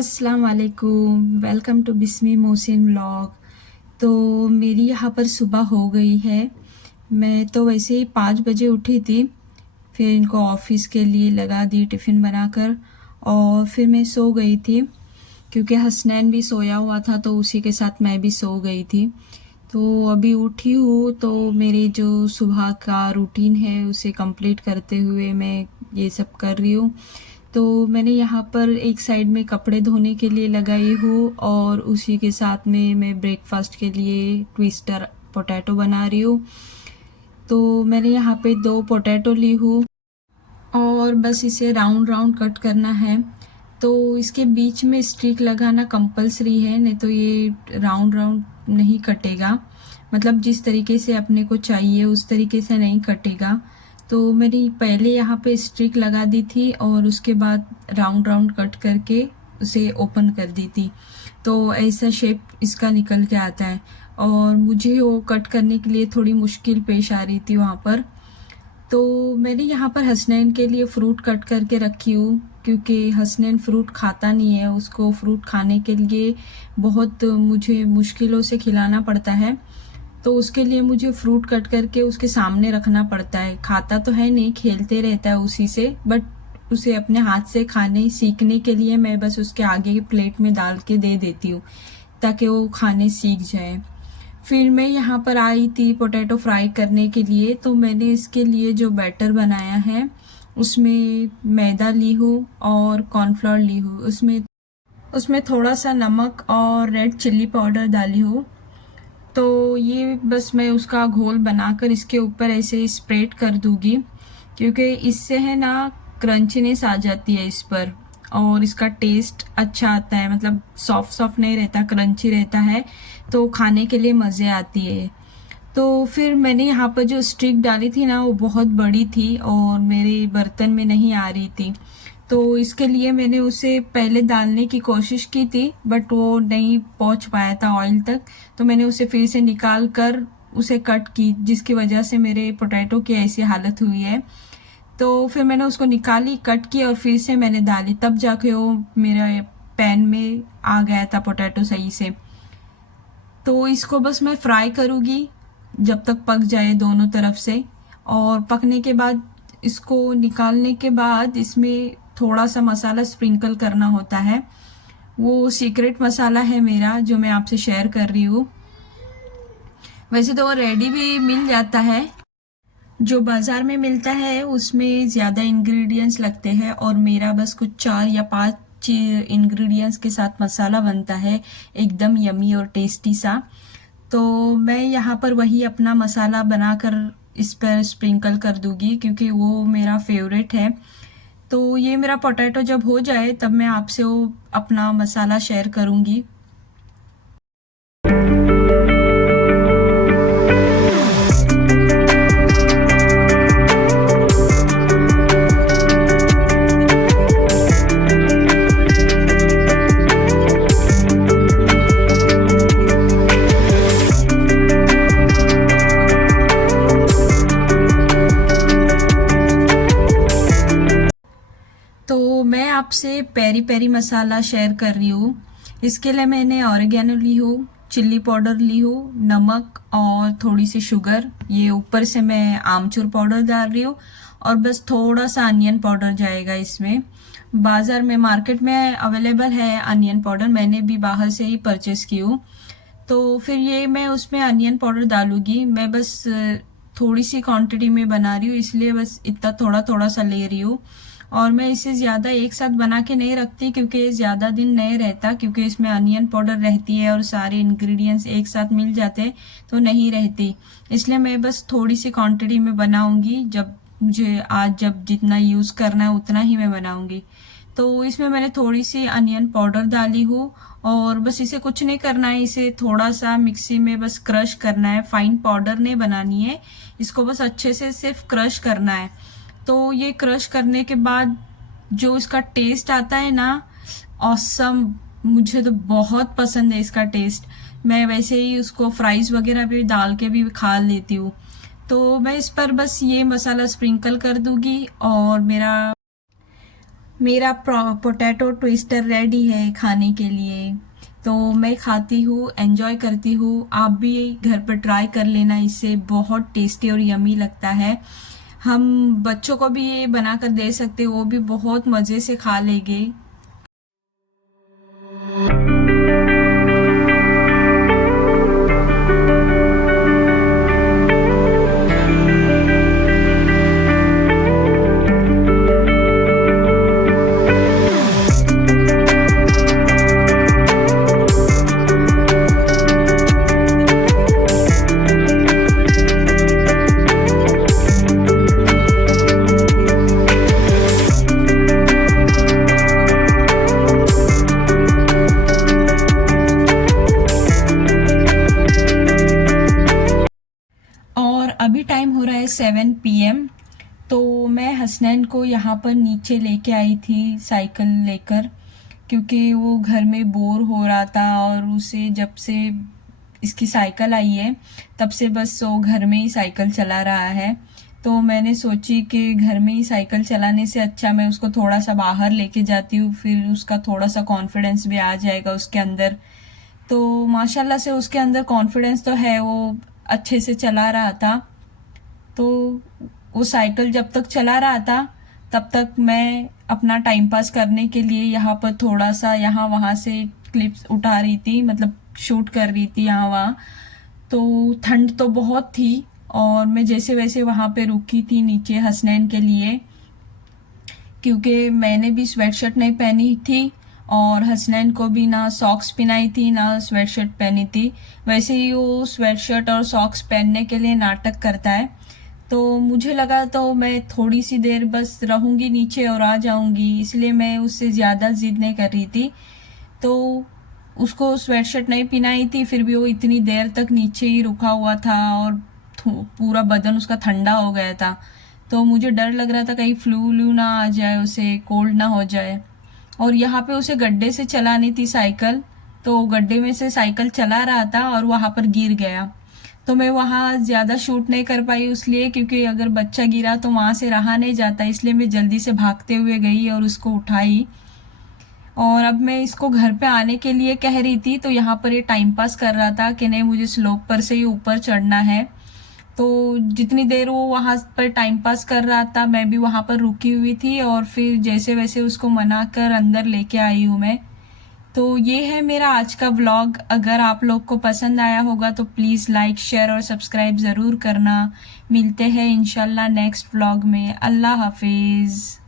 अस्सलाम वालेकुम, welcome to Bismi Mohsin vlog. तो मेरी यहाँ पर सुबह हो गई है। मैं तो वैसे ही 5 बजे उठी थी, फिर इनको ऑफिस के लिए लगा दी टिफ़िन बनाकर, और फिर मैं सो गई थी क्योंकि हसनैन भी सोया हुआ था तो उसी के साथ मैं भी सो गई थी। तो अभी उठी हूँ तो मेरी जो सुबह का रूटीन है उसे कंप्लीट करते हुए मैं ये सब कर रही हूँ। तो मैंने यहाँ पर एक साइड में कपड़े धोने के लिए लगाई हूँ और उसी के साथ में मैं ब्रेकफास्ट के लिए ट्विस्टर पोटैटो बना रही हूँ। तो मैंने यहाँ पे 2 पोटैटो ली हूँ और बस इसे राउंड राउंड कट करना है। तो इसके बीच में स्टिक लगाना कंपलसरी है, नहीं तो ये राउंड राउंड नहीं कटेगा, मतलब जिस तरीके से अपने को चाहिए उस तरीके से नहीं कटेगा। तो मैंने पहले यहाँ पे स्टिक लगा दी थी और उसके बाद राउंड राउंड कट करके उसे ओपन कर दी थी, तो ऐसा शेप इसका निकल के आता है। और मुझे वो कट करने के लिए थोड़ी मुश्किल पेश आ रही थी वहाँ पर। तो मैंने यहाँ पर हसनैन के लिए फ़्रूट कट करके रखी हूँ क्योंकि हसनैन फ़्रूट खाता नहीं है, उसको फ़्रूट खाने के लिए बहुत मुझे मुश्किलों से खिलाना पड़ता है। तो उसके लिए मुझे फ़्रूट कट करके उसके सामने रखना पड़ता है। खाता तो है नहीं, खेलते रहता है उसी से, बट उसे अपने हाथ से खाने सीखने के लिए मैं बस उसके आगे की प्लेट में डाल के दे देती हूँ ताकि वो खाने सीख जाए। फिर मैं यहाँ पर आई थी पोटैटो फ्राई करने के लिए, तो मैंने इसके लिए जो बैटर बनाया है उसमें मैदा ली हूँ और कॉर्नफ्लोर ली हूँ। उसमें उसमें थोड़ा सा नमक और रेड चिल्ली पाउडर डाली हूँ। तो ये बस मैं उसका घोल बनाकर इसके ऊपर ऐसे स्प्रेड कर दूंगी क्योंकि इससे है ना क्रंचीनेस आ जाती है इस पर, और इसका टेस्ट अच्छा आता है, मतलब सॉफ्ट सॉफ्ट नहीं रहता, क्रंची रहता है, तो खाने के लिए मज़े आती है। तो फिर मैंने यहाँ पर जो स्टिक डाली थी ना वो बहुत बड़ी थी और मेरे बर्तन में नहीं आ रही थी, तो इसके लिए मैंने उसे पहले डालने की कोशिश की थी बट वो नहीं पहुँच पाया था ऑयल तक। तो मैंने उसे फिर से निकाल कर उसे कट की, जिसकी वजह से मेरे पोटैटो की ऐसी हालत हुई है। तो फिर मैंने उसको निकाली, कट की और फिर से मैंने डाली, तब जाके वो मेरे पैन में आ गया था पोटैटो सही से। तो इसको बस मैं फ्राई करूँगी जब तक पक जाए दोनों तरफ से, और पकने के बाद इसको निकालने के बाद इसमें थोड़ा सा मसाला स्प्रिंकल करना होता है। वो सीक्रेट मसाला है मेरा जो मैं आपसे शेयर कर रही हूँ। वैसे तो वो रेडी भी मिल जाता है, जो बाज़ार में मिलता है उसमें ज़्यादा इंग्रेडिएंट्स लगते हैं और मेरा बस कुछ 4 या 5 इंग्रेडिएंट्स के साथ मसाला बनता है, एकदम यमी और टेस्टी सा। तो मैं यहाँ पर वही अपना मसाला बनाकर इस पर स्प्रिंकल कर दूंगी क्योंकि वो मेरा फेवरेट है। तो ये मेरा पोटैटो जब हो जाए तब मैं आपसे वो अपना मसाला शेयर करूँगी। तो मैं आपसे पेरी पेरी मसाला शेयर कर रही हूँ। इसके लिए मैंने ऑरिगेनो ली हूँ, चिल्ली पाउडर ली हूँ, नमक और थोड़ी सी शुगर, ये ऊपर से मैं आमचूर पाउडर डाल रही हूँ, और बस थोड़ा सा अनियन पाउडर जाएगा इसमें। बाज़ार में मार्केट में अवेलेबल है अनियन पाउडर, मैंने भी बाहर से ही परचेस की हूँ। तो फिर ये मैं उसमें अनियन पाउडर डालूंगी, मैं बस थोड़ी सी क्वांटिटी में बना रही हूँ इसलिए बस इतना थोड़ा थोड़ा सा ले रही हूँ। और मैं इसे ज़्यादा एक साथ बना के नहीं रखती क्योंकि ज़्यादा दिन नहीं रहता, क्योंकि इसमें अनियन पाउडर रहती है और सारे इंग्रेडिएंट्स एक साथ मिल जाते हैं तो नहीं रहती। इसलिए मैं बस थोड़ी सी क्वांटिटी में बनाऊंगी, जब मुझे आज जब जितना यूज़ करना है उतना ही मैं बनाऊंगी। तो इसमें मैंने थोड़ी सी अनियन पाउडर डाली हूँ और बस इसे कुछ नहीं करना है, इसे थोड़ा सा मिक्सी में बस क्रश करना है, फाइन पाउडर नहीं बनानी है, इसको बस अच्छे से सिर्फ क्रश करना है। तो ये क्रश करने के बाद जो इसका टेस्ट आता है ना, ऑसम, मुझे तो बहुत पसंद है इसका टेस्ट। मैं वैसे ही उसको फ्राइज वगैरह भी डाल के भी खा लेती हूँ। तो मैं इस पर बस ये मसाला स्प्रिंकल कर दूंगी और मेरा मेरा पोटैटो ट्विस्टर रेडी है खाने के लिए। तो मैं खाती हूँ, एंजॉय करती हूँ। आप भी घर पर ट्राई कर लेना, इससे बहुत टेस्टी और यमी लगता है। हम बच्चों को भी ये बनाकर दे सकते हैं, वो भी बहुत मज़े से खा लेंगे। और अभी टाइम हो रहा है 7 PM। तो मैं हसनैन को यहाँ पर नीचे लेके आई थी साइकिल लेकर, क्योंकि वो घर में बोर हो रहा था और उसे जब से इसकी साइकिल आई है तब से बस वो घर में ही साइकिल चला रहा है। तो मैंने सोची कि घर में ही साइकिल चलाने से अच्छा मैं उसको थोड़ा सा बाहर लेके जाती हूँ, फिर उसका थोड़ा सा कॉन्फिडेंस भी आ जाएगा उसके अंदर। तो माशाल्लाह से उसके अंदर कॉन्फिडेंस तो है, वो अच्छे से चला रहा था। तो वो साइकिल जब तक चला रहा था तब तक मैं अपना टाइम पास करने के लिए यहाँ पर थोड़ा सा यहाँ वहाँ से क्लिप्स उठा रही थी, मतलब शूट कर रही थी यहाँ वहाँ। तो ठंड तो बहुत थी और मैं जैसे वैसे वहाँ पे रुकी थी नीचे हसनैन के लिए, क्योंकि मैंने भी स्वेटशर्ट नहीं पहनी थी और हसनैन को भी ना सॉक्स पहनाई थी ना स्वेटशर्ट पहनी थी। वैसे ही वो स्वेटशर्ट और सॉक्स पहनने के लिए नाटक करता है। तो मुझे लगा तो मैं थोड़ी सी देर बस रहूँगी नीचे और आ जाऊँगी, इसलिए मैं उससे ज़्यादा ज़िद नहीं कर रही थी। तो उसको स्वेटशर्ट नहीं पहनाई थी, फिर भी वो इतनी देर तक नीचे ही रुका हुआ था और पूरा बदन उसका ठंडा हो गया था। तो मुझे डर लग रहा था कहीं फ्लू व्लू ना आ जाए, उसे कोल्ड ना हो जाए। और यहाँ पे उसे गड्ढे से चलानी थी साइकिल, तो गड्ढे में से साइकिल चला रहा था और वहाँ पर गिर गया। तो मैं वहाँ ज़्यादा शूट नहीं कर पाई इसलिए, क्योंकि अगर बच्चा गिरा तो वहाँ से रहा नहीं जाता, इसलिए मैं जल्दी से भागते हुए गई और उसको उठाई। और अब मैं इसको घर पे आने के लिए कह रही थी, तो यहाँ पर ये टाइम पास कर रहा था कि नहीं मुझे स्लोप पर से ही ऊपर चढ़ना है। तो जितनी देर वो वहाँ पर टाइम पास कर रहा था मैं भी वहाँ पर रुकी हुई थी और फिर जैसे वैसे उसको मना कर अंदर लेके आई हूँ मैं। तो ये है मेरा आज का व्लॉग। अगर आप लोग को पसंद आया होगा तो प्लीज़ लाइक शेयर और सब्सक्राइब ज़रूर करना। मिलते हैं इंशाल्लाह नेक्स्ट व्लॉग में। अल्लाह हाफिज़।